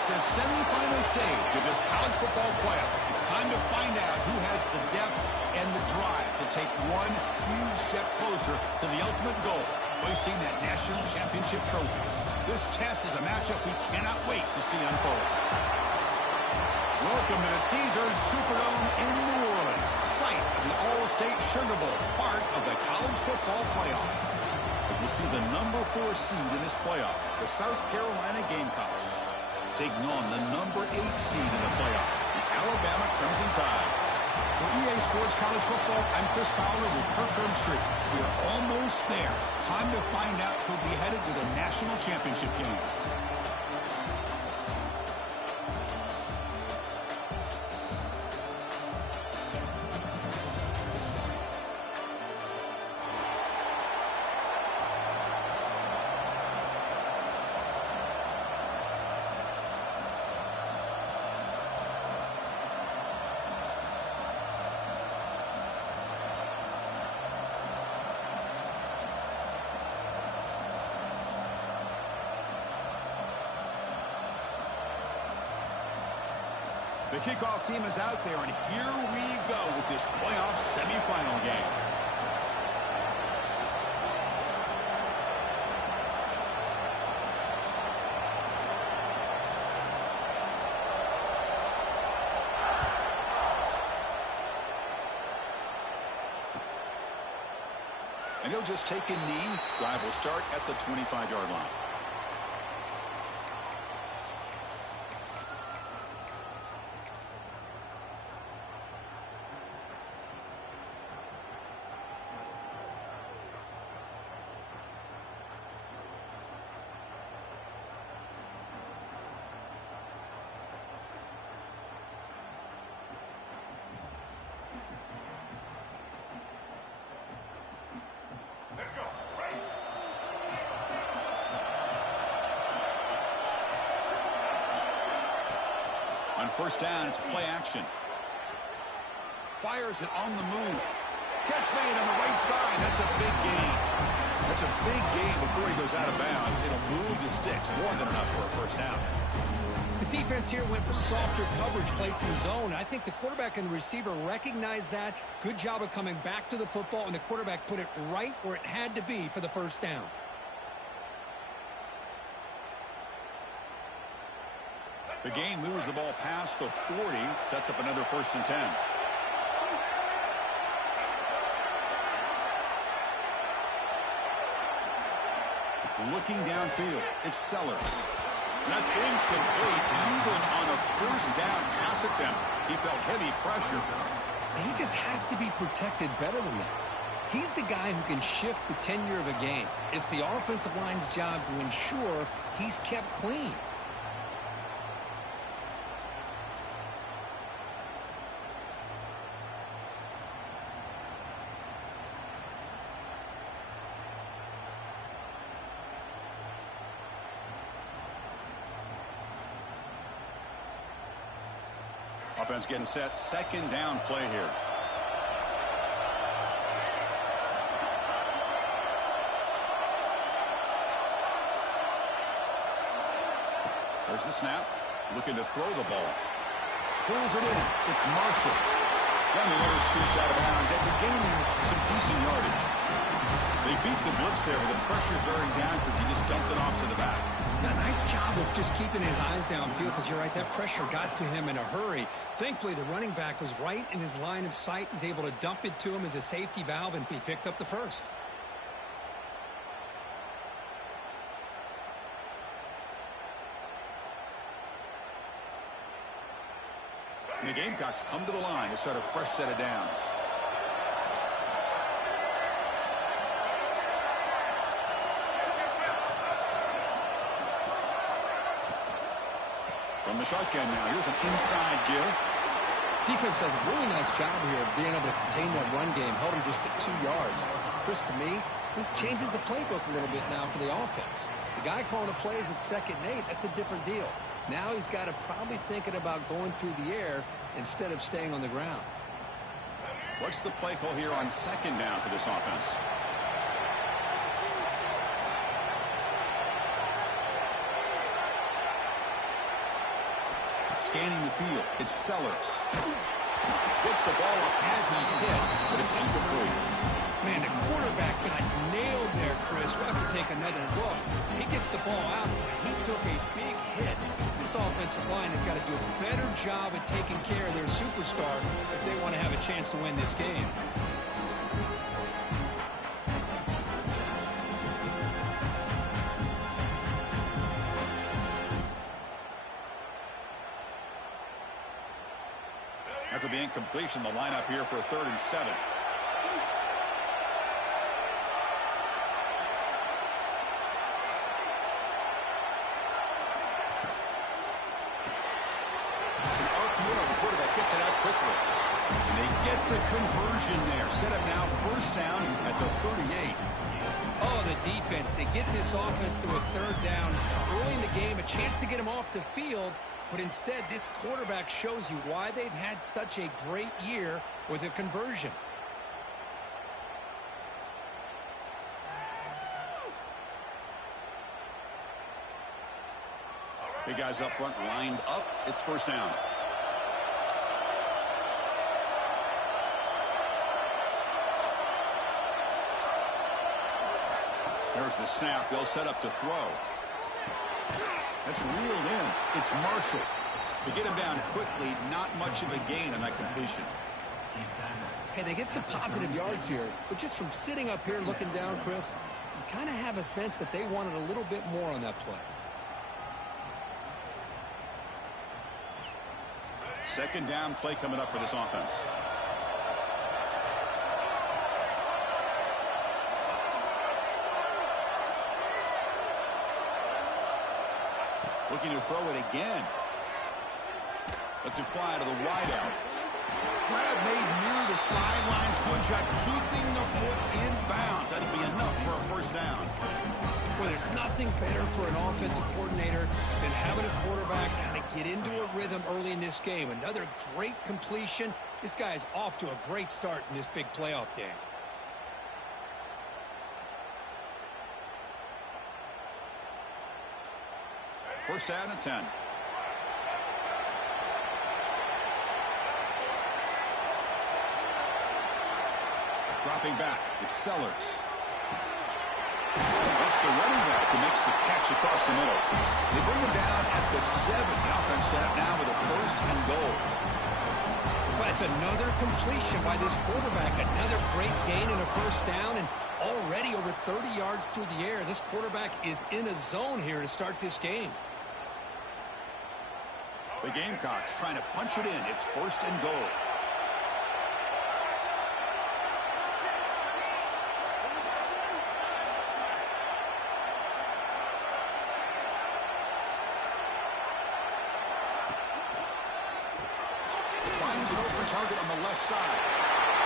It's the semifinal stage of this college football playoff. It's time to find out who has the depth and the drive to take one huge step closer to the ultimate goal, hoisting that national championship trophy. This test is a matchup we cannot wait to see unfold. Welcome to the Caesars Superdome in New Orleans, site of the All-State Sugar Bowl, part of the college football playoff. As we see the number 4 seed in this playoff, the South Carolina Gamecocks, taking on the number 8 seed in the playoff, the Alabama Crimson Tide. For EA Sports College Football, I'm Chris Fowler with Kirk Herbstreit. We are almost there. Time to find out who'll be headed to the national championship game. The kickoff team is out there, and here we go with this playoff semifinal game. And he'll just take a knee. Drive will start at the 25-yard line. On first down, it's play action. Fires it on the move. Catch made on the right side. That's a big gain. That's a big gain before he goes out of bounds. It'll move the sticks. More than enough for a first down. The defense here went with softer coverage, played some zone. I think the quarterback and the receiver recognized that. Good job of coming back to the football, and the quarterback put it right where it had to be for the first down. The game moves the ball past the 40, sets up another 1st and 10. Looking downfield, it's Sellers. And that's incomplete. Even on a first down pass attempt, he felt heavy pressure. He just has to be protected better than that. He's the guy who can shift the tenure of a game. It's the offensive line's job to ensure he's kept clean. Offense getting set. 2nd down play here. There's the snap. Looking to throw the ball. Pulls it in. It's Marshall. Then the other scoots out of bounds after gaining some decent yardage. They beat the blitz there, but the pressure's bearing down because he just dumped it off to the back. Yeah, nice job of just keeping his eyes downfield, because you're right, that pressure got to him in a hurry. Thankfully, the running back was right in his line of sight. He's able to dump it to him as a safety valve, and he picked up the first. And the Gamecocks come to the line to start a fresh set of downs. From the shotgun now, here's an inside give. Defense does a really nice job here of being able to contain that run game, held him just at 2 yards. Chris, to me, this changes the playbook a little bit now for the offense. The guy calling the plays at 2nd and 8, that's a different deal. Now he's got to probably thinking about going through the air instead of staying on the ground. What's the play call here on 2nd down for this offense? Scanning the field, it's Sellers. Gets the ball up as he's hit, but it's incomplete. Man, the quarterback got nailed there, Chris. We'll have to take another look. He gets the ball out, but he took a big hit. This offensive line has got to do a better job at taking care of their superstar if they want to have a chance to win this game. After the incompletion, the lineup here for 3rd and 7. It's an RPO. The quarterback gets it out quickly. And they get the conversion there. Set up now 1st down at the 38. Oh, the defense. They get this offense to a 3rd down early in the game, a chance to get him off the field. But instead, this quarterback shows you why they've had such a great year with a conversion. Big guys up front lined up. It's 1st down. There's the snap. They'll set up to throw. That's reeled in. It's Marshall. To get him down quickly, not much of a gain on that completion. Hey, they get some positive yards here, but just from sitting up here looking down, Chris, you kind of have a sense that they wanted a little bit more on that play. 2nd down play coming up for this offense. Looking to throw it again. Lets it fly to the wideout. Grab made near the sidelines. Good job keeping the foot in bounds. That'll be enough for a 1st down. Well, there's nothing better for an offensive coordinator than having a quarterback kind of get into a rhythm early in this game. Another great completion. This guy is off to a great start in this big playoff game. First down and 10. Dropping back, it's Sellers. That's the running back who makes the catch across the middle. They bring him down at the 7. The offense set up now with a 1st and goal. But it's another completion by this quarterback. Another great gain in a 1st down, and already over 30 yards through the air. This quarterback is in a zone here to start this game. The Gamecocks trying to punch it in. It's 1st and goal. Finds an open target on the left side.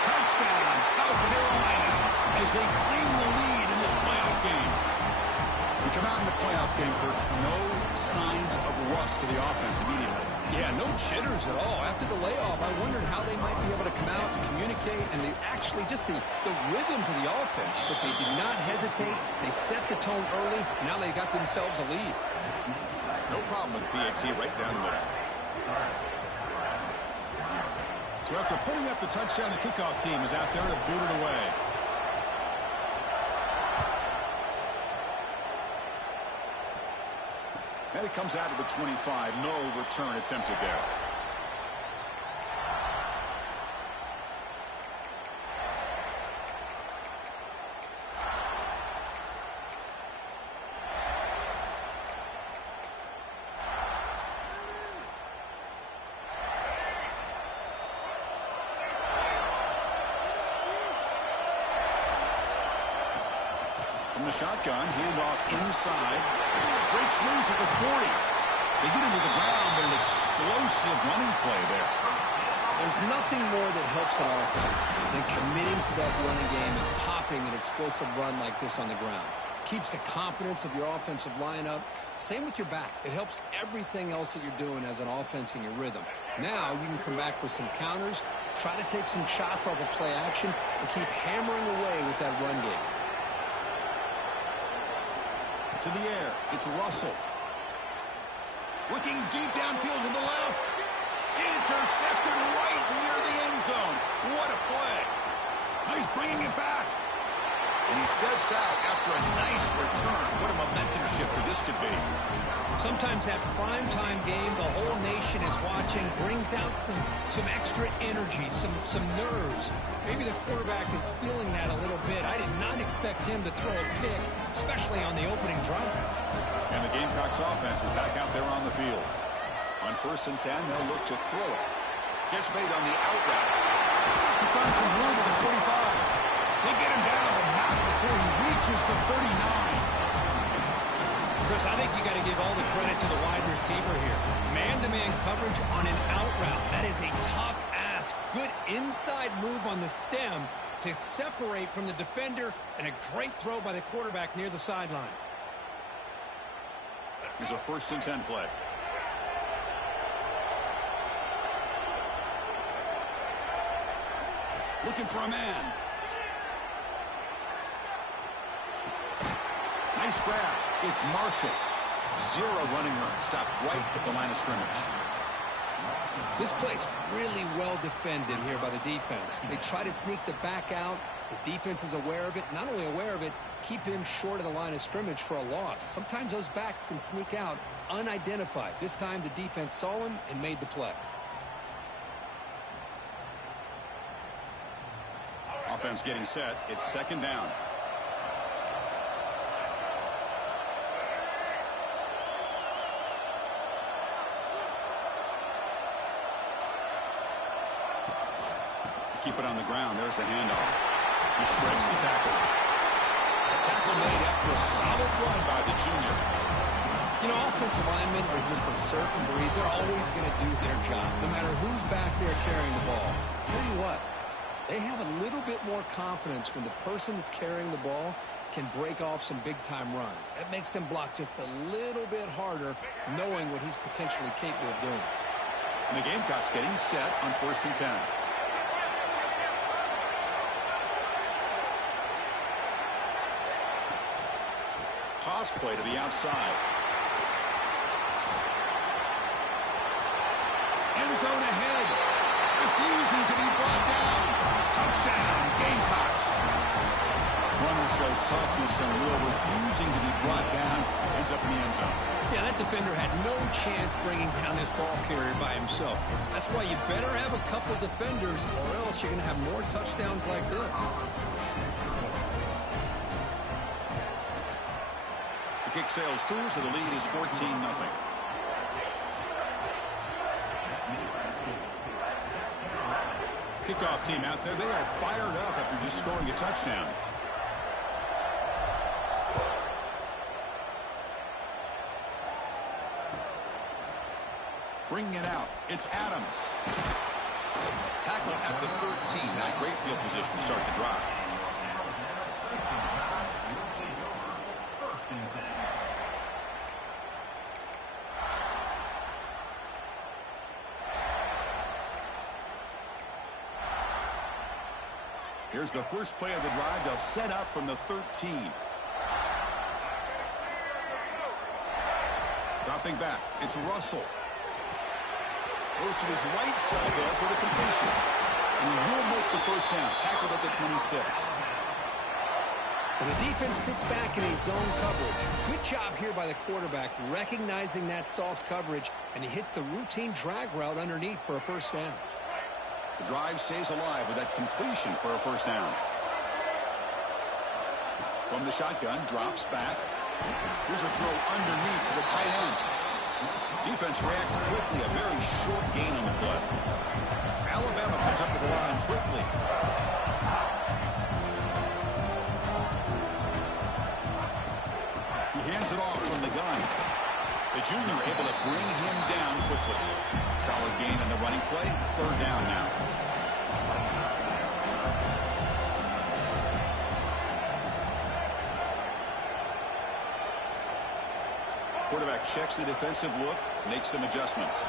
Touchdown, South Carolina, as they claim the lead in this playoff game. We come out in the playoff game, Kirk. No signs of rust for the offense immediately. Yeah, no jitters at all. After the layoff, I wondered how they might be able to come out and communicate, and they actually just the rhythm to the offense. But they did not hesitate. They set the tone early. Now they got themselves a lead. No problem with the PAT right down the middle. So after putting up the touchdown, the kickoff team is out there to boot it away. And it comes out of the 25. No return attempted there. From the shotgun, handoff inside. Breaks loose at the 40. They get him to the ground, but an explosive running play there. There's nothing more that helps an offense than committing to that running game and popping an explosive run like this on the ground. Keeps the confidence of your offensive lineup. Same with your back. It helps everything else that you're doing as an offense in your rhythm. Now you can come back with some counters, try to take some shots off of play action, and keep hammering away with that run game. To the air, it's Russell. Looking deep downfield to the left. Intercepted right near the end zone. What a play. He's bringing it back. And he steps out after a nice return. What a momentum shifter this could be. Sometimes that primetime game, the whole nation is watching, brings out some extra energy, some nerves. Maybe the quarterback is feeling that a little bit. I did not expect him to throw a pick, especially on the opening drive. And the Gamecocks offense is back out there on the field. On 1st and 10, they'll look to throw it. Catch made on the out route. He's found some room at the 45. They get him down, but not before he reaches the 39. Chris, I think you got to give all the credit to the wide receiver here. Man-to-man coverage on an out route. That is a tough ask. Good inside move on the stem to separate from the defender, and a great throw by the quarterback near the sideline. Here's a 1st and 10 play. Looking for a man. Nice grab. It's Marshall. 0 running room. Stopped right at the line of scrimmage. This play's really well defended here by the defense. They try to sneak the back out. The defense is aware of it. Not only aware of it, keep him short of the line of scrimmage for a loss. Sometimes those backs can sneak out unidentified. This time the defense saw him and made the play. Offense getting set. It's 2nd down. Keep it on the ground. There's the handoff. He shreds the tackle. A tackle made after a solid run by the junior. You know, offensive linemen are just a certain breed. They're always going to do their job, no matter who's back there carrying the ball. I'll tell you what, they have a little bit more confidence when the person that's carrying the ball can break off some big-time runs. That makes them block just a little bit harder, knowing what he's potentially capable of doing. And the Gamecocks getting set on 1st and 10. Toss play to the outside. End zone ahead. Refusing to be brought down. Touchdown, Gamecocks. Runner shows toughness and will, refusing to be brought down. Ends up in the end zone. Yeah, that defender had no chance bringing down this ball carrier by himself. That's why you better have a couple defenders, or else you're going to have more touchdowns like this. Kick sails through, so the lead is 14-0. Kickoff team out there. They are fired up after just scoring a touchdown. Bringing it out. It's Adams. Tackle at the 13. Not great field position to start the drive. Here's the first play of the drive. They'll set up from the 13. Dropping back. It's Russell. Goes to his right side there for the completion. And he will make the first down. Tackled at the 26. When the defense sits back in a zone coverage, good job here by the quarterback recognizing that soft coverage, and he hits the routine drag route underneath for a first down. The drive stays alive with that completion for a first down. From the shotgun, drops back. Here's a throw underneath to the tight end. Defense reacts quickly, a very short gain on the play. Alabama comes up to the line quickly. He hands it off from the gun. The junior able to bring him down quickly. Solid gain on the running play. 3rd down now. Quarterback checks the defensive look, makes some adjustments.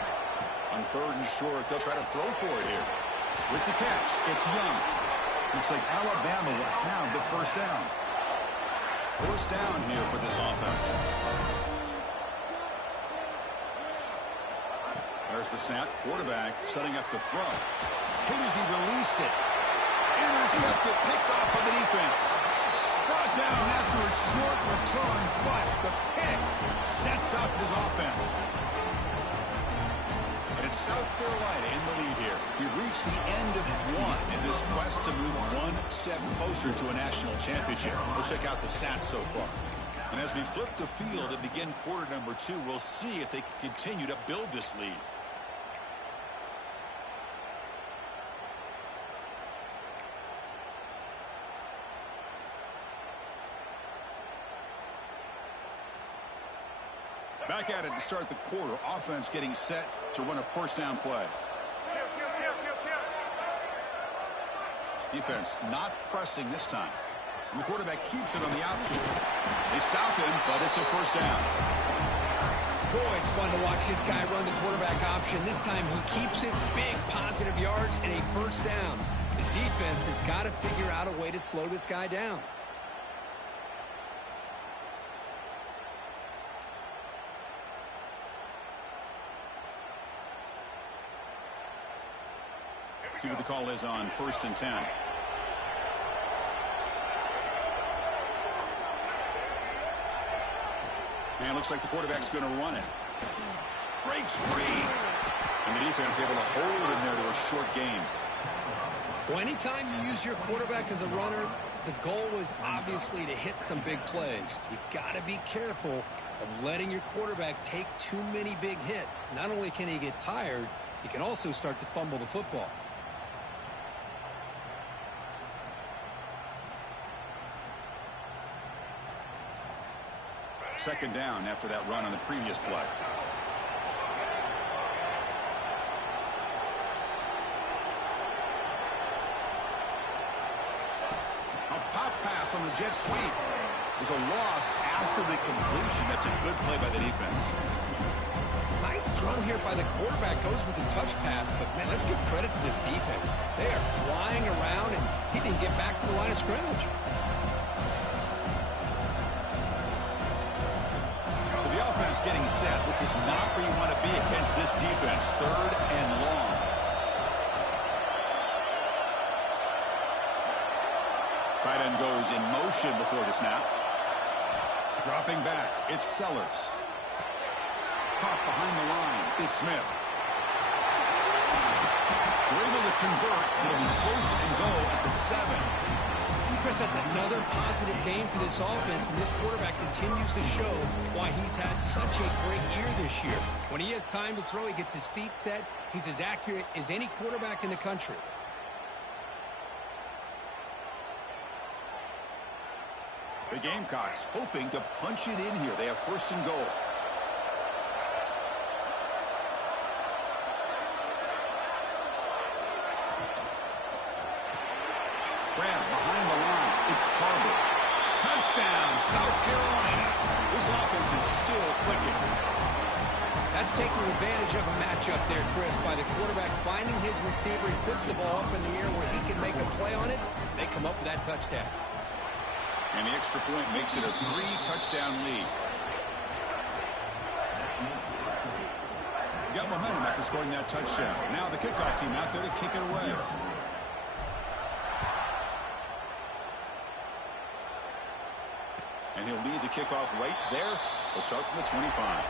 On 3rd and short, they'll try to throw for it here. With the catch, it's Young. Looks like Alabama will have the first down. First down here for this offense. There's the snap. Quarterback setting up the throw. Hit as he released it. Intercepted, picked off by the defense. Brought down after a short return, but the pick sets up his offense. And it's South Carolina in the lead here. We've reached the end of one in this quest to move one step closer to a national championship. We'll check out the stats so far. And as we flip the field and begin quarter number 2, we'll see if they can continue to build this lead. Back at it to start the quarter. Offense getting set to run a first down play. Defense not pressing this time. And the quarterback keeps it on the outside. They stop him, but it's a first down. Boy, it's fun to watch this guy run the quarterback option. This time he keeps it, big positive yards, and a first down. The defense has got to figure out a way to slow this guy down. See what the call is on 1st and 10. And it looks like the quarterback's going to run it. Breaks free. And the defense able to hold him there to a short gain. Well, anytime you use your quarterback as a runner, the goal is obviously to hit some big plays. You got to be careful of letting your quarterback take too many big hits. Not only can he get tired, he can also start to fumble the football. Second down after that run on the previous play. A pop pass on the jet sweep. There's a loss after the completion. That's a good play by the defense. Nice throw here by the quarterback. Goes with a touch pass, but man, let's give credit to this defense. They are flying around, and he didn't get back to the line of scrimmage. Offense getting set. This is not where you want to be against this defense. 3rd and long. Tight end goes in motion before the snap. Dropping back. It's Sellers. Caught behind the line. It's Smith. We're able to convert. It'll be 1st and go at the 7. Chris, that's another positive game for this offense, and this quarterback continues to show why he's had such a great year this year. When he has time to throw, he gets his feet set. He's as accurate as any quarterback in the country. The Gamecocks hoping to punch it in here. They have 1st and goal. Grab behind the line. It's Barber. Touchdown, South Carolina. This offense is still clicking. That's taking advantage of a matchup there, Chris, by the quarterback finding his receiver. He puts the ball up in the air where he can make a play on it. They come up with that touchdown. And the extra point makes it a 3-touchdown lead. Got momentum after scoring that touchdown. Now the kickoff team out there to kick it away. And he'll lead the kickoff right there. They'll start from the 25.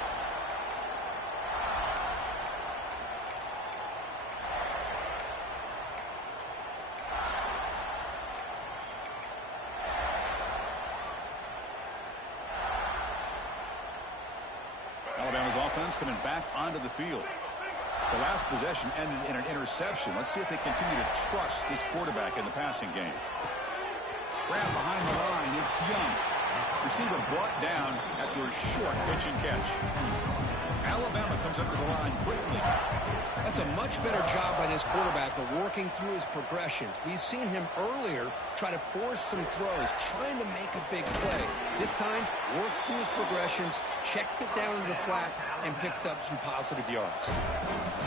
Alabama's offense coming back onto the field. The last possession ended in an interception. Let's see if they continue to trust this quarterback in the passing game. Grab behind the line. It's Young. Receiver brought down after a short pitch and catch. Alabama comes up to the line quickly. That's a much better job by this quarterback of working through his progressions. We've seen him earlier try to force some throws, trying to make a big play. This time, works through his progressions, checks it down into the flat, and picks up some positive yards.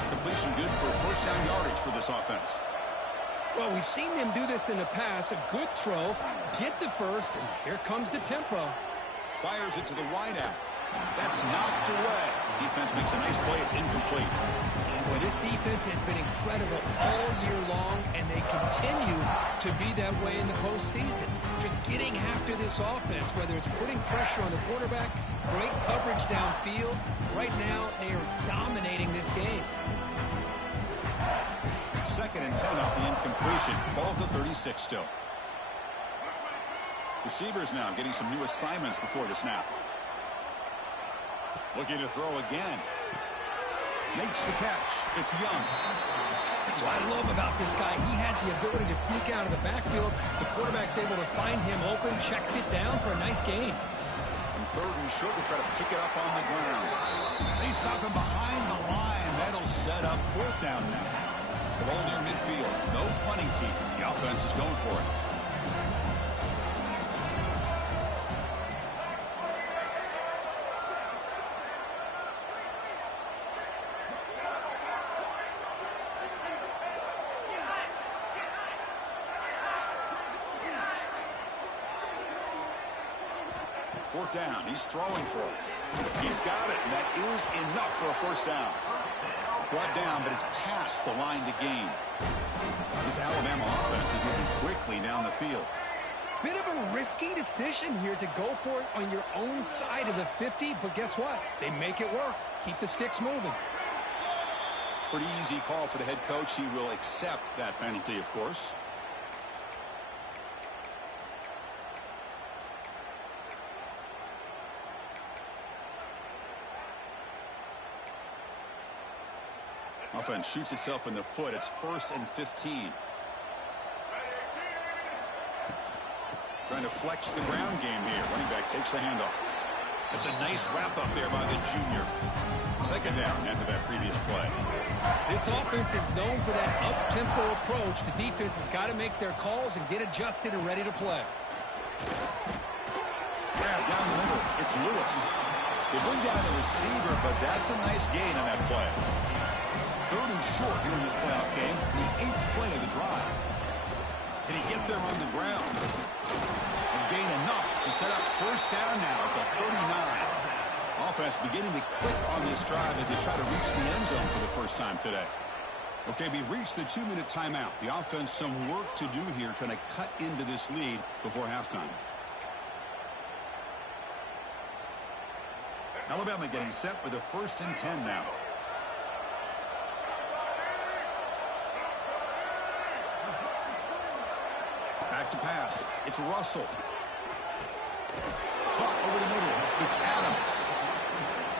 Completion good for first down yardage for this offense. Well, we've seen them do this in the past. A good throw, get the first, and here comes the tempo. Fires it to the wideout. That's knocked away. Defense defense makes a nice play. It's incomplete. Boy, this defense has been incredible all year long, and they continue to be that way in the postseason. Just getting after this offense, whether it's putting pressure on the quarterback, great coverage downfield. Right now, they are dominating this game. 2nd and 10 off the incompletion. Ball to 36 still. Receivers now getting some new assignments before the snap. Looking to throw again. Makes the catch. It's Young. That's what I love about this guy. He has the ability to sneak out of the backfield. The quarterback's able to find him open, checks it down for a nice gain. From 3rd and short, they try to pick it up on the ground. They stop him behind the line. That'll set up 4th down now. The ball near midfield. No punting team. The offense is going for it. Fourth down. He's throwing for it. He's got it, and that is enough for a 1st down. Brought down, but it's past the line to gain. This Alabama offense is moving quickly down the field. Bit of a risky decision here to go for it on your own side of the 50, but guess what? They make it work. Keep the sticks moving. Pretty easy call for the head coach. He will accept that penalty, of course. Offense shoots itself in the foot. It's 1st and 15. Trying to flex the ground game here. Running back takes the handoff. That's a nice wrap up there by the junior. 2nd down after that previous play. This offense is known for that up-tempo approach. The defense has got to make their calls and get adjusted and ready to play. Grab down the middle. It's Lewis. They bring down the receiver, but that's a nice gain on that play. 3rd and short here in this playoff game. The 8th play of the drive. Can he get there on the ground? And gain enough to set up 1st down now at the 39. Offense beginning to click on this drive as they try to reach the end zone for the 1st time today. Okay, we've reached the 2-minute timeout. The offense some work to do here trying to cut into this lead before halftime. Alabama getting set for the 1st and 10 now. Back to pass. It's Russell. Caught over the middle. It's Adams.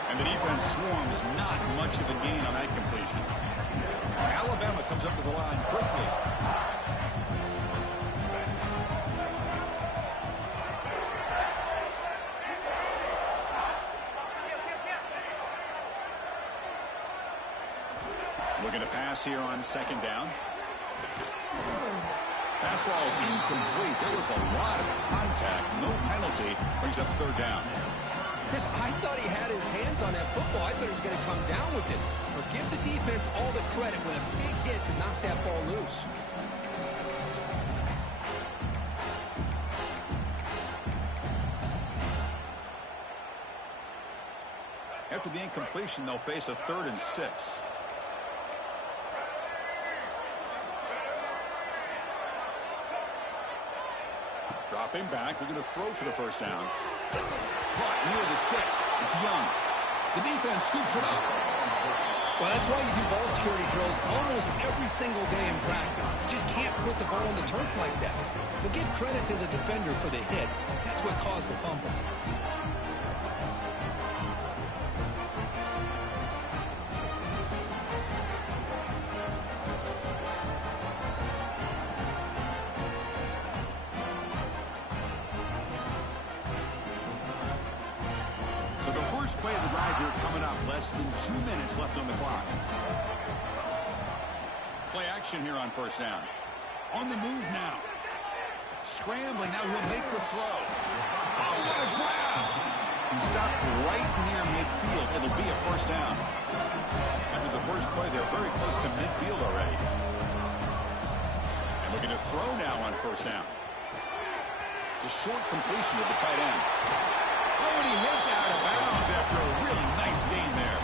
And the defense swarms. Not much of a gain on that completion. Alabama comes up to the line quickly. Looking to pass here on 2nd down. Pass ball is incomplete. There was a lot of contact. No penalty. Brings up 3rd down. Chris, I thought he had his hands on that football. I thought he was going to come down with it. But give the defense all the credit with a big hit to knock that ball loose. After the incompletion, they'll face a 3rd and 6. Dropping back. They're going to throw for the 1st down. Caught near the sticks. It's Young. The defense scoops it up. Well, that's why you do ball security drills almost every single day in practice. You just can't put the ball on the turf like that. But give credit to the defender for the hit, because that's what caused the fumble. Play of the drive here coming up. Less than 2 minutes left on the clock. Play action here on 1st down. On the move now. Scrambling. Now he'll make the throw. Oh, what a grab! He stopped right near midfield. It'll be a 1st down. After the first play, they're very close to midfield already. And looking to throw now on 1st down. It's a short completion to the tight end. Oh, and he heads out of bounds after a really nice gain there.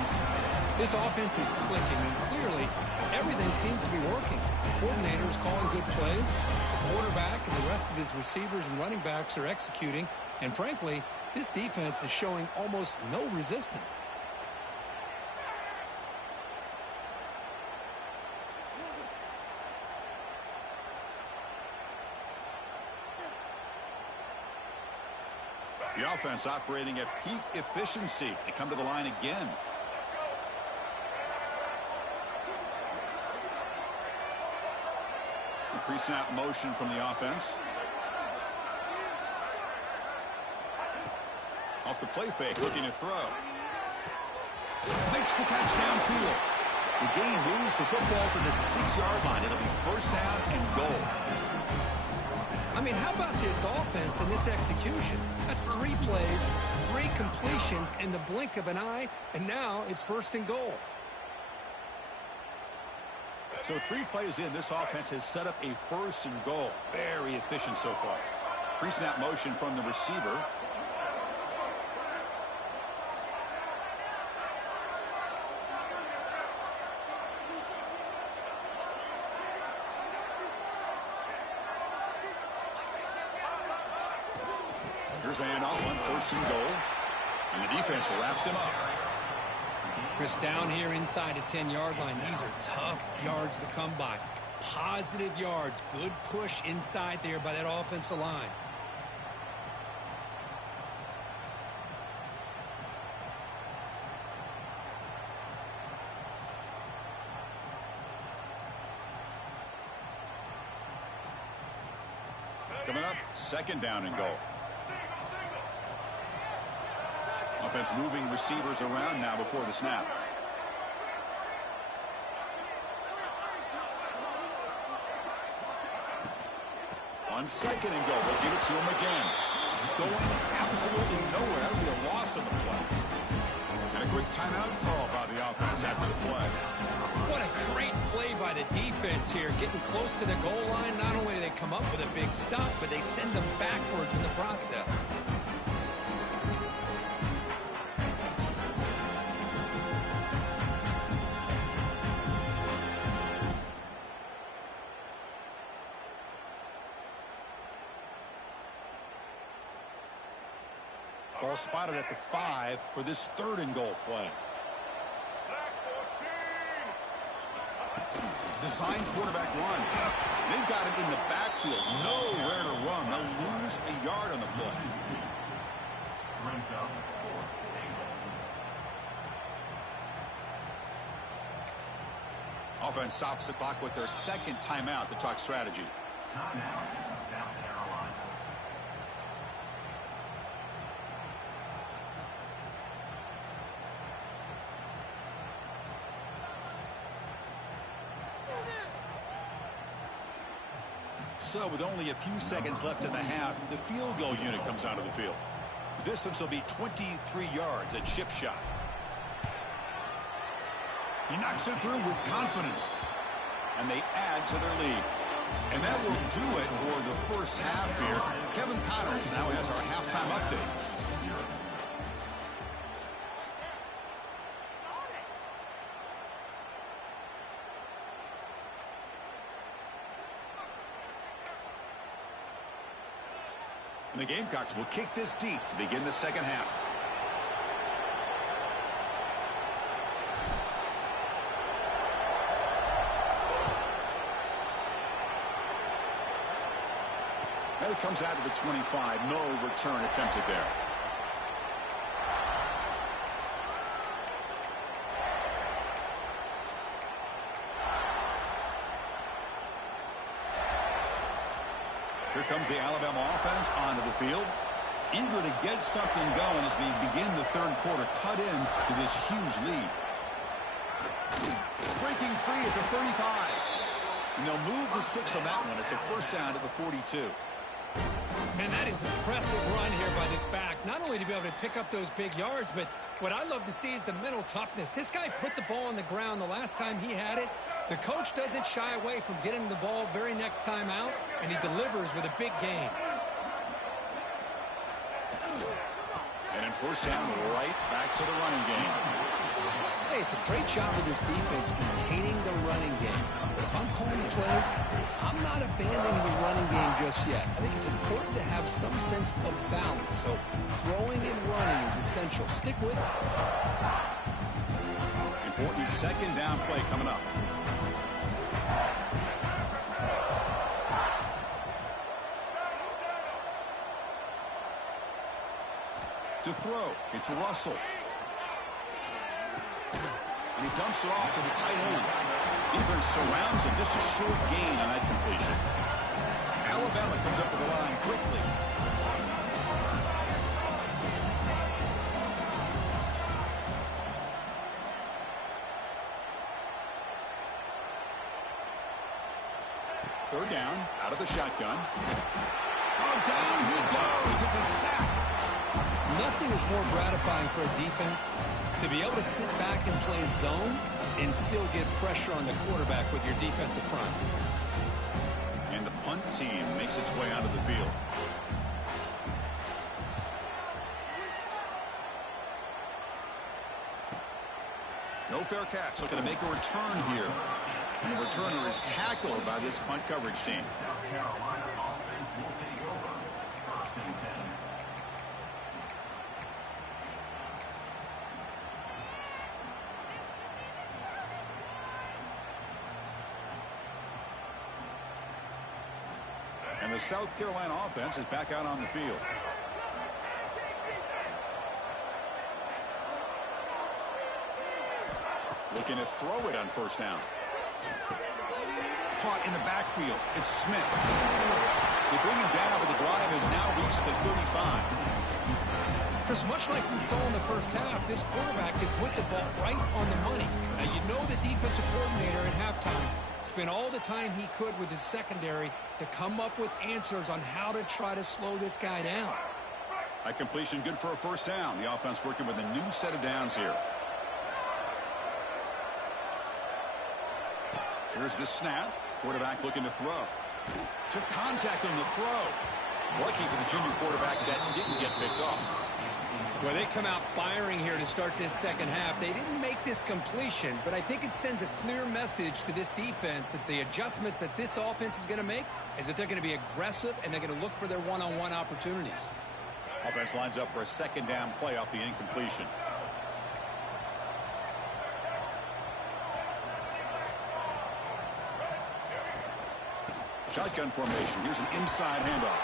This offense is clicking, and clearly everything seems to be working. The coordinator is calling good plays. The quarterback and the rest of his receivers and running backs are executing. And frankly, this defense is showing almost no resistance. The offense operating at peak efficiency. They come to the line again. Pre-snap motion from the offense. Off the play fake, looking to throw. Makes the catch downfield. The game moves the football to the 6-yard line. It'll be first down and goal. I mean, how about this offense and this execution? That's 3 plays, 3 completions in the blink of an eye, and now it's first and goal. So 3 plays in, this offense has set up a first and goal. Very efficient so far. Pre-snap motion from the receiver. Here's the handoff on first and goal. And the defense wraps him up. Chris, down here inside the 10-yard line, these are tough yards to come by. Positive yards. Good push inside there by that offensive line. Coming up, second down and goal. Offense moving receivers around now before the snap. On second and goal, they'll give it to him again. Going absolutely nowhere. That'll be a loss on the play. And a quick timeout call by the offense after the play. What a great play by the defense here. Getting close to the goal line, not only do they come up with a big stop, but they send them backwards in the process. Ball spotted at the 5 for this third and goal play. Design quarterback run. They've got him in the backfield. Nowhere to run. They'll lose a yard on the play. Offense stops the clock with their second timeout to talk strategy. So with only a few seconds left in the half, the field goal unit comes out of the field. The distance will be 23 yards at chip shot. He knocks it through with confidence. And they add to their lead. And that will do it for the first half here. Kevin Connors now has our halftime update. And the Gamecocks will kick this deep to begin the second half. And it comes out to the 25. No return attempted there. Here comes the Alabama offense onto the field. Eager to get something going as we begin the third quarter. Cut in to this huge lead. Breaking free at the 35. And they'll move the 6 on that one. It's a first down to the 42. Man, that is an impressive run here by this back. Not only to be able to pick up those big yards, but what I love to see is the mental toughness. This guy put the ball on the ground the last time he had it. The coach doesn't shy away from getting the ball very next time out, and he delivers with a big gain. And in first down, right back to the running game. say it's a great job of this defense containing the running game. But if I'm calling the plays, I'm not abandoning the running game just yet. I think it's important to have some sense of balance. So throwing and running is essential. Stick with it. Important second down play coming up. To throw, it's Russell. And he dumps it off to the tight end. Defense surrounds him. Just a short gain on that completion. Alabama comes up with the line quickly. Third down, out of the shotgun. Oh, down he goes. It's a sack. Nothing is more gratifying for a defense to be able to sit back and play zone and still get pressure on the quarterback with your defensive front. And the punt team makes its way onto the field. No fair catch, looking to make a return here. And the returner is tackled by this punt coverage team. And the South Carolina offense is back out on the field. Looking to throw it on first down. Caught in the backfield. It's Smith. They bring him down, but the drive has now reached the 35. Chris, much like we saw in the first half, this quarterback could put the ball right on the money. Now, you know the defensive coordinator at halftime spent all the time he could with his secondary to come up with answers on how to try to slow this guy down. That completion good for a first down. The offense working with a new set of downs here. Here's the snap. Quarterback looking to throw. Took contact on the throw. Lucky for the junior quarterback that didn't get picked off. Well, they come out firing here to start this second half. They didn't make this completion, but I think it sends a clear message to this defense that the adjustments that this offense is going to make is that they're going to be aggressive and they're going to look for their one-on-one opportunities. Offense lines up for a second down play off the incompletion. Shotgun formation. Here's an inside handoff.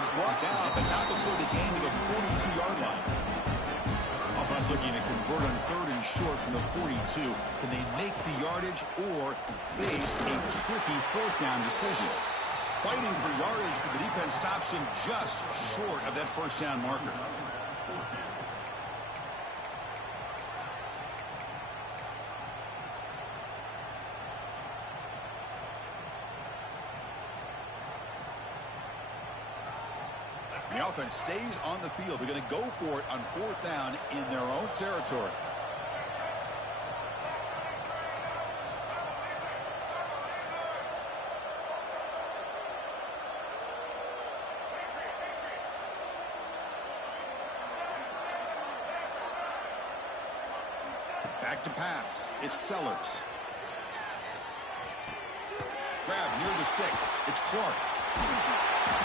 He's brought down, but not before the gain to the 42-yard line. Offense looking to convert on third and short from the 42. Can they make the yardage or face a tricky fourth down decision? Fighting for yardage, but the defense stops him just short of that first down marker. The offense stays on the field. They're going to go for it on fourth down in their own territory. Back to pass. It's Sellers. Grab near the sticks. It's Clark.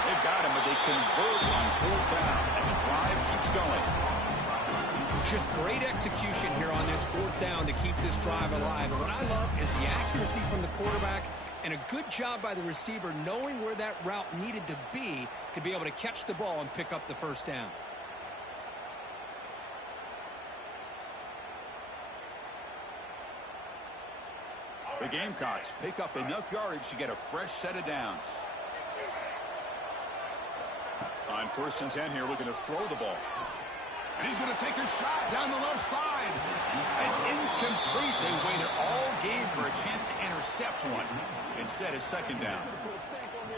They've got him, but they convert on fourth down, and the drive keeps going. Just great execution here on this fourth down to keep this drive alive. And what I love is the accuracy from the quarterback and a good job by the receiver knowing where that route needed to be able to catch the ball and pick up the first down. The Gamecocks pick up enough yardage to get a fresh set of downs. On first and 10 here, looking to throw the ball. And he's going to take a shot down the left side. It's incomplete. They waited all game for a chance to intercept one. Instead, it's second down.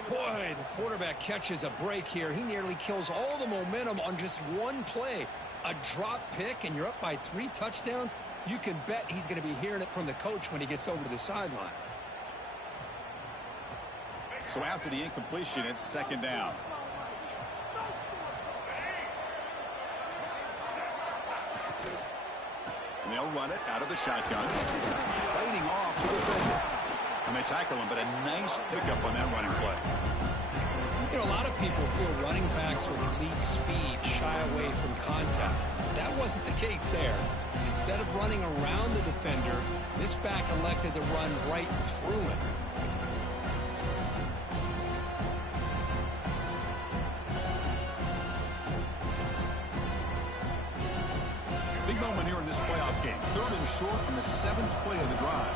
Boy, the quarterback catches a break here. He nearly kills all the momentum on just one play. A drop pick, and you're up by 3 touchdowns. You can bet he's going to be hearing it from the coach when he gets over to the sideline. So after the incompletion, it's second down. And they'll run it out of the shotgun. Fighting off the defender. And they tackle him, but a nice pickup on that running play. You know, a lot of people feel running backs with elite speed shy away from contact. That wasn't the case there. Instead of running around the defender, this back elected to run right through him. Big moment here in this playoff game. 3rd and short in the 7th play of the drive.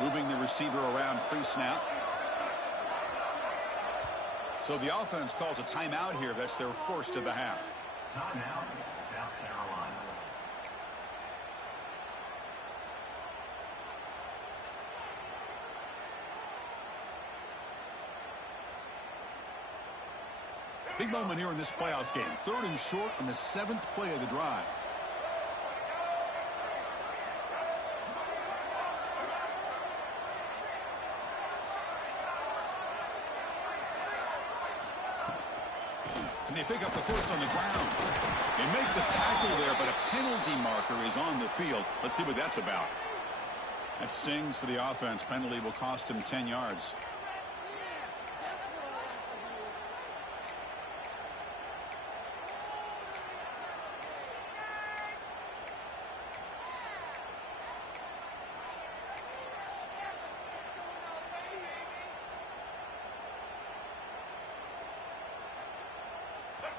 Moving the receiver around pre-snap. So the offense calls a timeout here. That's their first of the half. Timeout, South Carolina. Big moment here in this playoff game. 3rd and short in the 7th play of the drive. And they pick up the first on the ground. They make the tackle there, but a penalty marker is on the field. Let's see what that's about. That stings for the offense. Penalty will cost him 10 yards.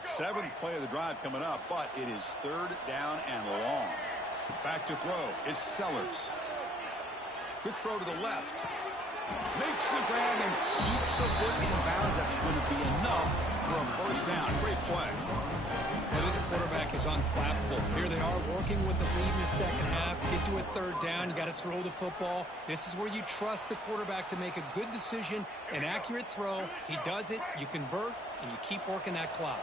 Seventh play of the drive coming up, but it is 3rd down and long. Back to throw. It's Sellers. Quick throw to the left. Makes the grab and keeps the foot in bounds. That's going to be enough for a first down. Great play. Well, this quarterback is unflappable. Here they are working with the lead in the second half. Get to a 3rd down. You got to throw the football. This is where you trust the quarterback to make a good decision, an accurate throw. He does it. You convert, and you keep working that clock.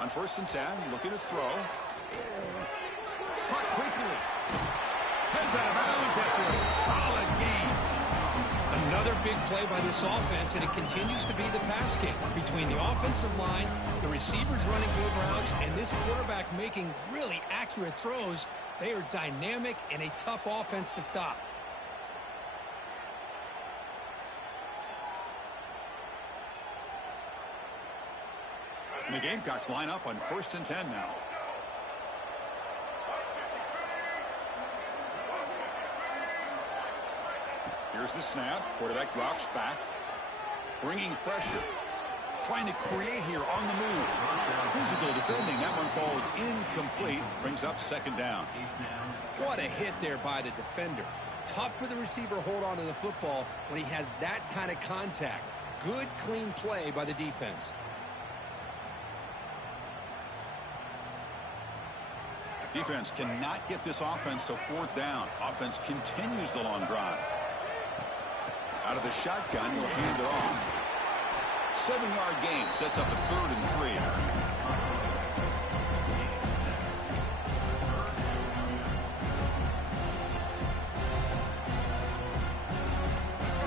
On 1st and 10, looking to throw. Caught quickly. Heads out of bounds after a solid gain. Another big play by this offense, and it continues to be the pass game. Between the offensive line, the receivers running good routes, and this quarterback making really accurate throws, they are dynamic and a tough offense to stop. And the Gamecocks line up on 1st and 10 now. Here's the snap. Quarterback drops back. Bringing pressure. Trying to create here on the move. Physical defending. That one falls incomplete. Brings up 2nd down. What a hit there by the defender. Tough for the receiver to hold on to the football when he has that kind of contact. Good, clean play by the defense. Defense cannot get this offense to 4th down. Offense continues the long drive. Out of the shotgun, he'll hand it off. 7-yard gain sets up a 3rd and 3.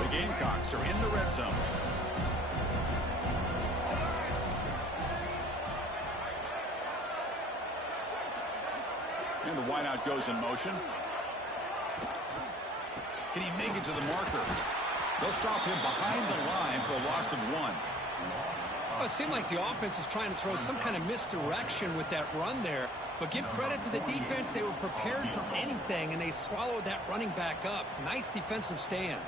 The Gamecocks are in the red zone. And the wideout goes in motion. Can he make it to the marker? They'll stop him behind the line for a loss of 1. Well, it seemed like the offense is trying to throw some kind of misdirection with that run there. But give credit to the defense. They were prepared for anything, and they swallowed that running back up. Nice defensive stand.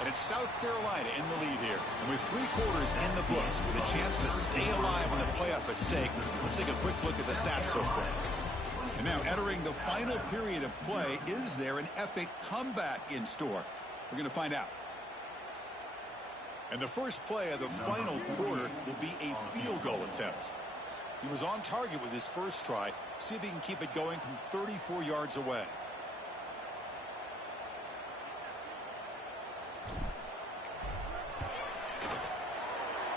And it's South Carolina in the lead here. And with 3 quarters in the books, with a chance to stay alive on the playoff at stake, let's take a quick look at the stats so far. And now entering the final period of play, is there an epic comeback in store? We're going to find out. And the first play of the final quarter will be a field goal attempt. He was on target with his first try. See if he can keep it going from 34 yards away.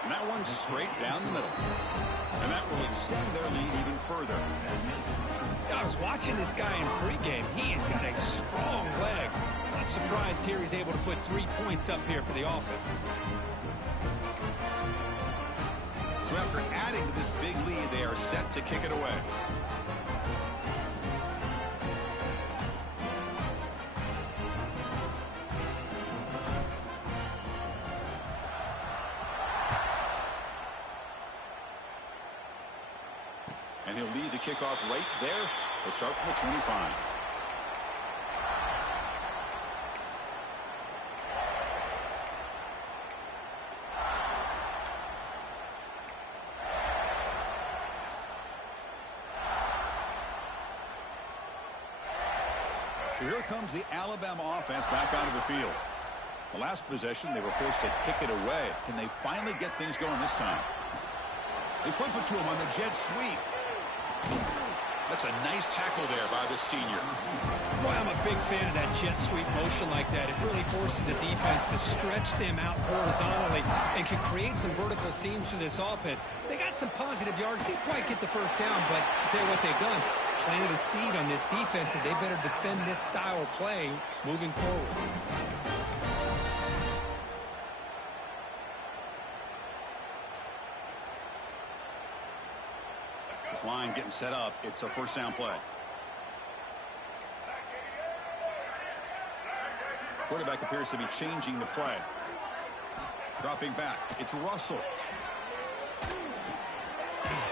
And that one's straight down the middle. And that will extend their lead even further. I was watching this guy in pregame. He has got a strong leg. I'm surprised here he's able to put 3 points up here for the offense. So after adding to this big lead, they are set to kick it away. And he'll lead the kickoff right there. He'll start from the 25. So here comes the Alabama offense back onto the field. The last possession, they were forced to kick it away. Can they finally get things going this time? They flip it to him on the jet sweep. That's a nice tackle there by the senior. Boy, I'm a big fan of that jet sweep motion like that. It really forces the defense to stretch them out horizontally and can create some vertical seams for this offense. They got some positive yards. Didn't quite get the first down, but I'll tell you what they've done. Planted a seed on this defense, and they better defend this style of play moving forward. This line getting set up. It's a first down play. Quarterback appears to be changing the play. Dropping back. It's Russell.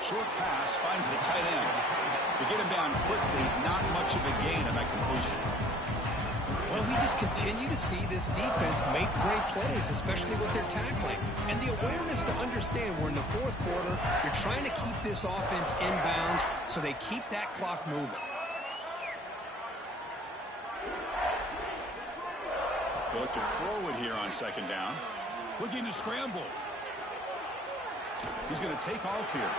Short pass finds the tight end. To get him down quickly, not much of a gain of that completion. Well, we just continue to see this defense make great plays, especially with their tackling. And the awareness to understand we're in the fourth quarter, you're trying to keep this offense in bounds so they keep that clock moving. They'll look to throw it here on second down. Looking to scramble. He's going to take off here.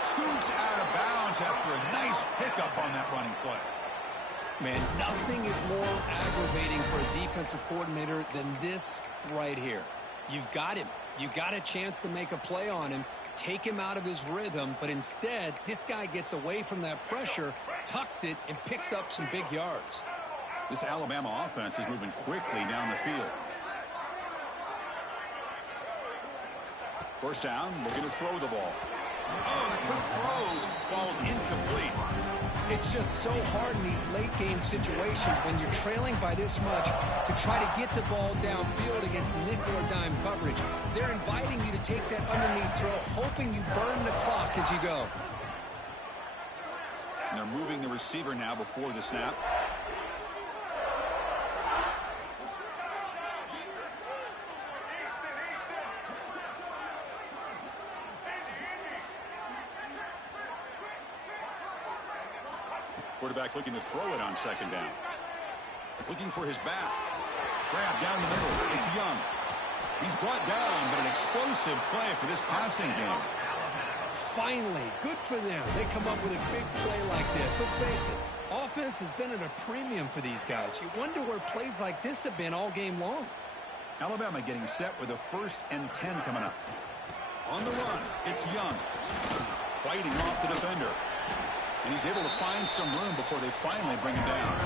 Scoots out of bounds after a nice pickup on that running play. Man, nothing is more aggravating for a defensive coordinator than this right here. You've got him. You got a chance to make a play on him, take him out of his rhythm, but instead, this guy gets away from that pressure, tucks it, and picks up some big yards. This Alabama offense is moving quickly down the field. First down, looking to throw the ball. Oh, the quick throw falls incomplete. It's just so hard in these late game situations when you're trailing by this much to try to get the ball downfield against nickel or dime coverage. They're inviting you to take that underneath throw, hoping you burn the clock as you go. And they're moving the receiver now before the snap. Quarterback looking to throw it on second down. Looking for his back. Grab down the middle. It's Young. He's brought down, but an explosive play for this passing game. Finally, good for them. They come up with a big play like this. Let's face it, offense has been at a premium for these guys. You wonder where plays like this have been all game long. Alabama getting set with a 1st and 10 coming up. On the run, it's Young. Fighting off the defender. And he's able to find some room before they finally bring him down.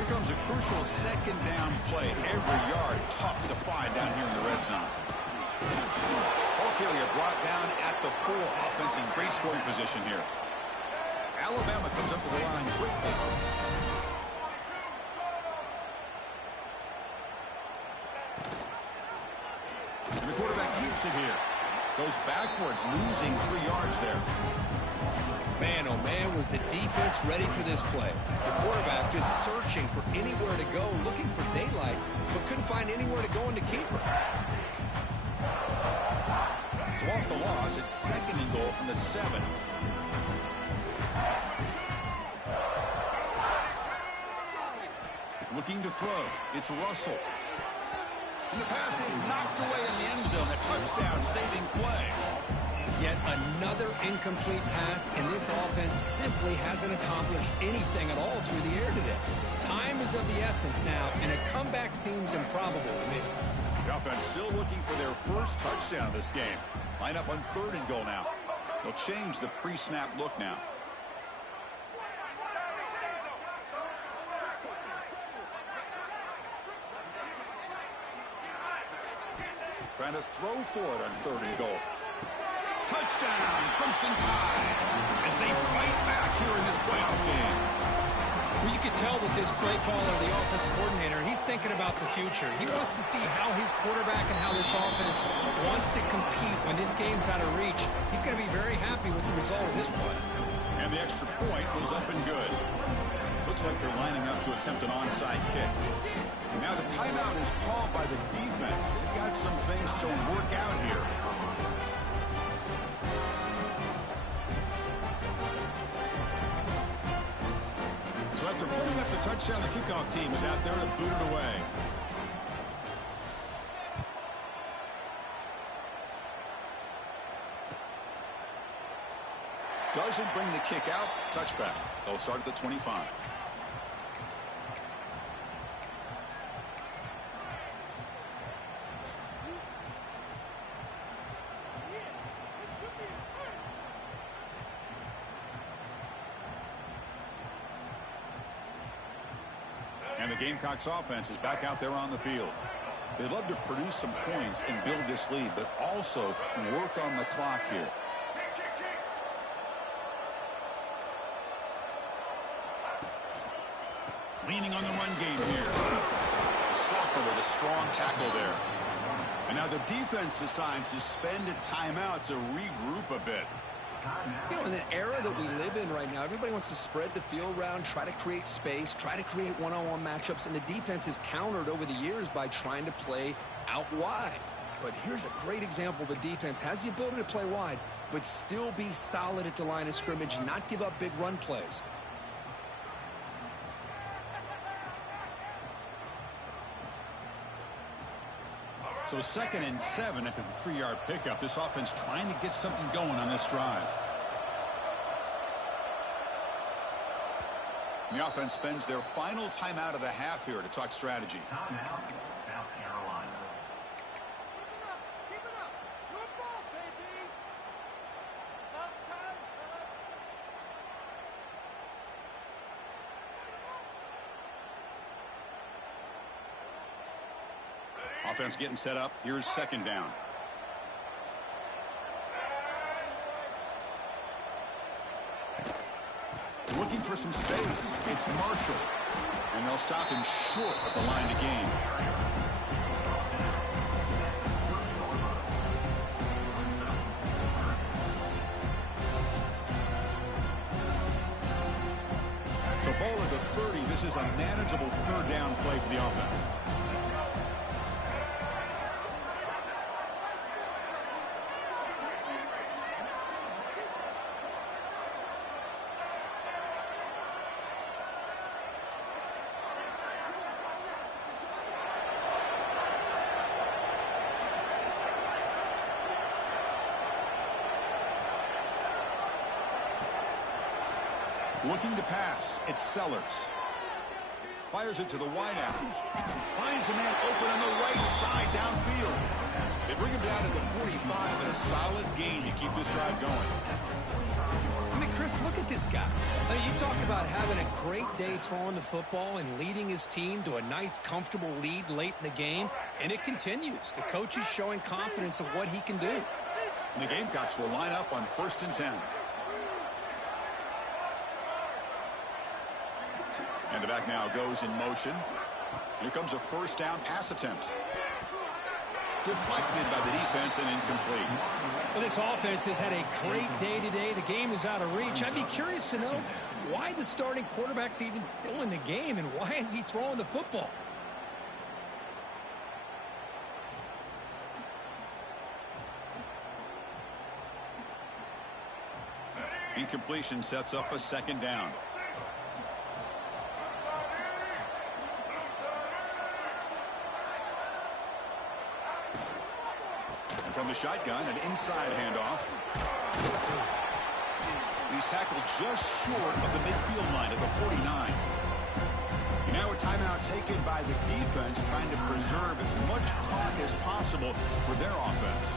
Here comes a crucial second down play. Every yard tough to find down here in the red zone. Ball carrier brought down at the 4. Offense in great scoring position here. Alabama comes up with the line quickly. And the quarterback keeps it here. Goes backwards, losing 3 yards there. Man, oh man, was the defense ready for this play. The quarterback just searching for anywhere to go, looking for daylight, but couldn't find anywhere to go in the keeper. So off the loss, it's 2nd and goal from the 7. Looking to throw. It's Russell. And the pass is knocked away in the end zone. A touchdown saving play. Yet another incomplete pass, and this offense simply hasn't accomplished anything at all through the air today. Time is of the essence now, and a comeback seems improbable to me. The offense still looking for their first touchdown of this game. Line up on 3rd and goal now. They'll change the pre-snap look now. Trying to throw for it on 3rd and goal. Touchdown, Crimson Tide, as they fight back here in this playoff game. Well, you could tell that this play caller, the offensive coordinator, he's thinking about the future. He wants to see how his quarterback and how this offense wants to compete when this game's out of reach. He's going to be very happy with the result of this play. And the extra point goes up and good. Looks like they're lining up to attempt an onside kick. Now the timeout is called by the defense. They've got some things to work out here. So after putting up the touchdown, the kickoff team is out there to boot it away. Doesn't bring the kick out. Touchback. They'll start at the 25. And the Gamecocks offense is back out there on the field. They'd love to produce some points and build this lead, but also work on the clock here. Leaning on the run game here. Sophomore with a strong tackle there. And now the defense decides to spend a timeout to regroup a bit. You know, in the era that we live in right now, everybody wants to spread the field around, try to create space, try to create one-on-one matchups, and the defense is countered over the years by trying to play out wide. But here's a great example of a defense has the ability to play wide, but still be solid at the line of scrimmage, not give up big run plays. So 2nd and 7 after the 3-yard pickup. This offense trying to get something going on this drive. The offense spends their final timeout of the half here to talk strategy. Timeout, South Carolina. Keep it up. Good ball, baby. Up time, Offense getting set up. Here's 2nd down. Looking for some space. It's Marshall. And they'll stop him short at the line to gain. So ball at the 30. This is a manageable 3rd down play for the offense. Looking to pass. It's Sellers. Fires it to the wideout. Finds a man open on the right side downfield. They bring him down at the 45 and a solid gain to keep this drive going. I mean, Chris, look at this guy. I mean, you talk about having a great day throwing the football and leading his team to a nice, comfortable lead late in the game, and it continues. The coach is showing confidence of what he can do. And the Gamecocks will line up on 1st and 10. And the back now goes in motion. Here comes a 1st down pass attempt. Deflected by the defense and incomplete. Well, this offense has had a great day today. The game is out of reach. I'd be curious to know why the starting quarterback's even still in the game and why is he throwing the football? Incompletion sets up a 2nd down. From From the shotgun, an inside handoff. He's tackled just short of the midfield line at the 49. Now a timeout taken by the defense, trying to preserve as much clock as possible for their offense.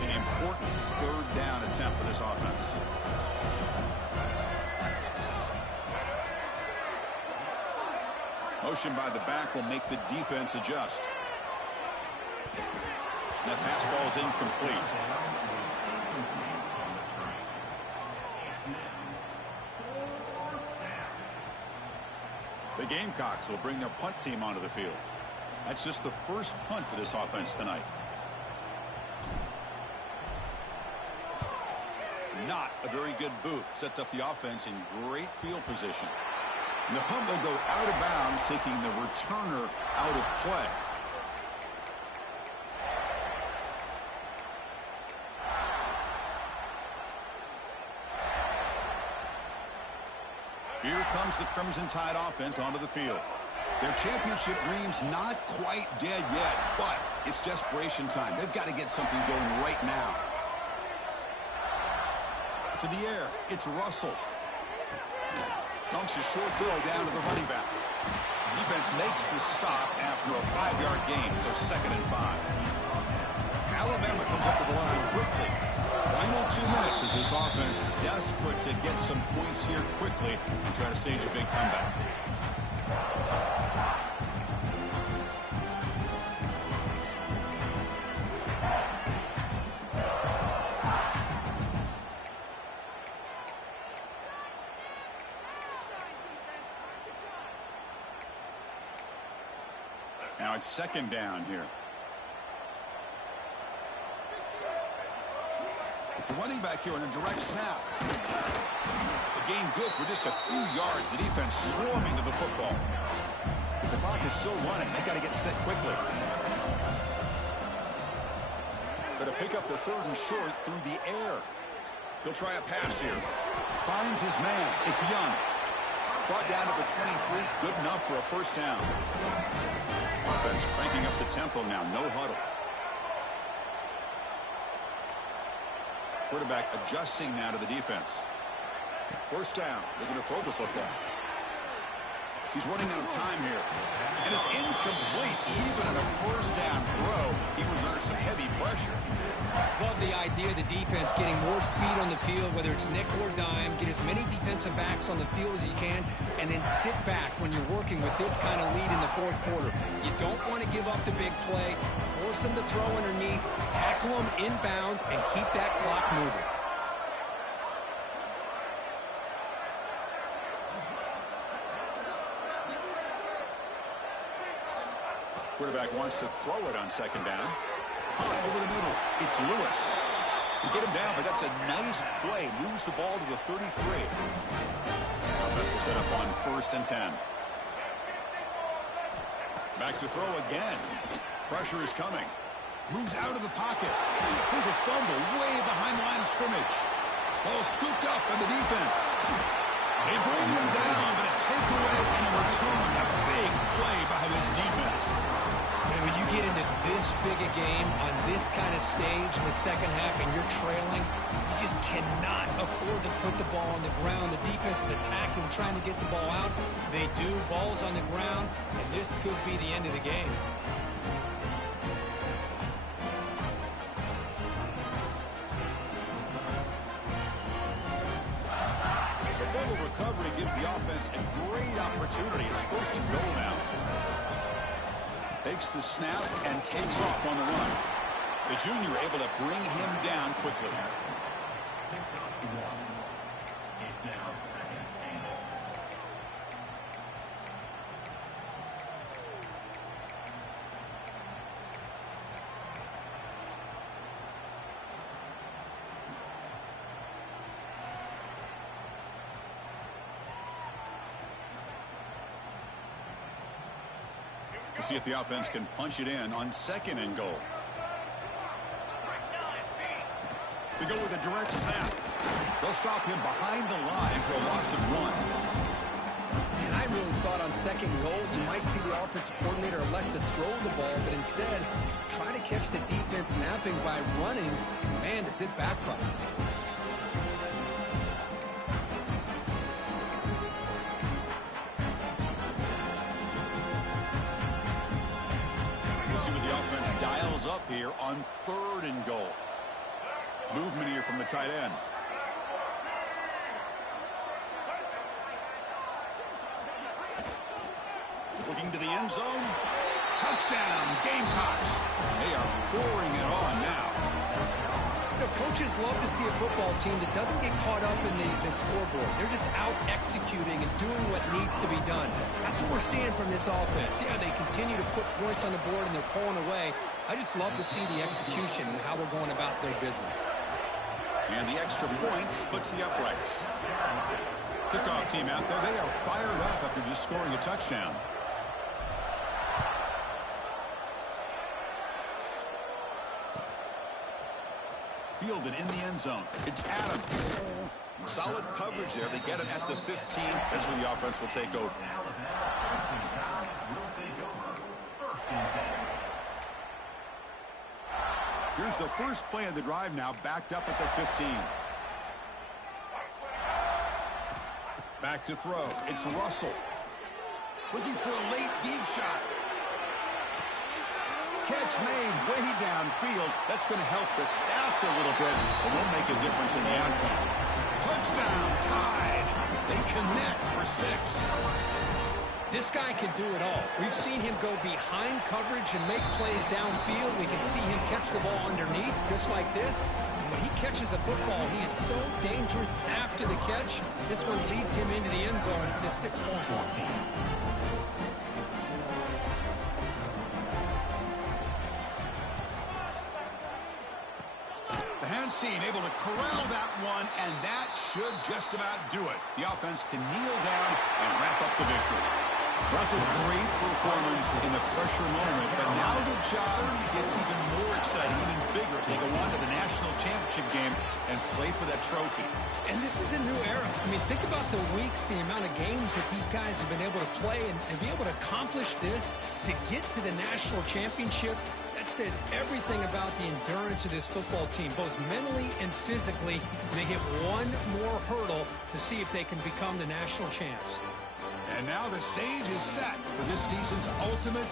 An important third down attempt for this offense. Motion by the back will make the defense adjust. That pass ball is incomplete. The Gamecocks will bring their punt team onto the field. That's just the first punt for this offense tonight. Not a very good boot. Sets up the offense in great field position. And the punt will go out of bounds, taking the returner out of play. Here comes the Crimson Tide offense onto the field. Their championship dream's not quite dead yet, but it's desperation time. They've got to get something going right now. To the air, it's Russell. Dunks a short throw down to the running back. Defense makes the stop after a 5-yard gain, so 2nd and 5. Alabama comes up to the line quickly. Final 2 minutes as this offense desperate to get some points here quickly and try to stage a big comeback. Now it's 2nd down here. The running back here on a direct snap. The gain good for just a few yards. The defense swarming to the football. The clock is still running. They got to get set quickly. Going to pick up the 3rd and short through the air. He'll try a pass here. Finds his man. It's Young. Brought down to the 23. Good enough for a 1st down. Offense cranking up the tempo now. No huddle. Quarterback adjusting now to the defense. 1st down. Looking to throw the football. He's running out of time here. And it's incomplete. Even on a 1st down throw, he was under some heavy pressure. Love the idea of the defense getting more speed on the field, whether it's nickel or dime. Get as many defensive backs on the field as you can, and then sit back when you're working with this kind of lead in the 4th quarter. You don't want to give up the big play. Force them to throw underneath, tackle them inbounds, and keep that clock moving. Quarterback wants to throw it on 2nd down. Over the middle. It's Lewis. You get him down, but that's a nice play. Moves the ball to the 33. Offense will set up on 1st and 10. Back to throw again. Pressure is coming. Moves out of the pocket. Here's a fumble way behind the line of scrimmage. Ball scooped up by the defense. They bring him down, but a takeaway and a return. A big play by this defense. And when you get into this big a game on this kind of stage in the 2nd half and you're trailing, you just cannot afford to put the ball on the ground. The defense is attacking, trying to get the ball out. They do. Ball's on the ground, and this could be the end of the game. The fumble recovery gives the offense a great opportunity. It's 1st and goal now. Takes the snap and takes off on the run. The junior able to bring him down quickly. It's now 2nd and goal. We'll see if the offense can punch it in on 2nd and goal. to go with a direct snap. They'll stop him behind the line for a loss of 1. And I really thought on second and goal, you might see the offensive coordinator elect to throw the ball, but instead, try to catch the defense napping by running. Man, does it backfire. We'll see what the offense dials up here on 3rd and goal. Movement here from the tight end. Looking to the end zone. Touchdown, Gamecocks. They are pouring it on now. You know, coaches love to see a football team that doesn't get caught up in the scoreboard. They're just out executing and doing what needs to be done. That's what we're seeing from this offense. Yeah, they continue to put points on the board and they're pulling away. I just love to see the execution and how they're going about their business. And the extra point splits the uprights. Kickoff team out there. They are fired up after just scoring a touchdown. Fielded in the end zone. It's Adams. Solid coverage there. They get him at the 15. That's where the offense will take over. Here's the first play of the drive now, backed up at the 15. Back to throw. It's Russell. Looking for a late deep shot. Catch made way downfield. That's going to help the stats a little bit, and will make a difference in the outcome. Touchdown, tied. They connect for 6. This guy can do it all. We've seen him go behind coverage and make plays downfield. We can see him catch the ball underneath, just like this. And when he catches a football, he is so dangerous after the catch. This one leads him into the end zone for the 6 points. The Hansine able to corral that one, and that should just about do it. The offense can kneel down and wrap up the victory. That's a great performance in the pressure moment, but now the job gets even more exciting, even bigger as they go on to the national championship game and play for that trophy. And this is a new era. I mean, think about the weeks, the amount of games that these guys have been able to play and be able to accomplish this, to get to the national championship. That says everything about the endurance of this football team, both mentally and physically. And they hit one more hurdle to see if they can become the national champs. And now the stage is set for this season's ultimate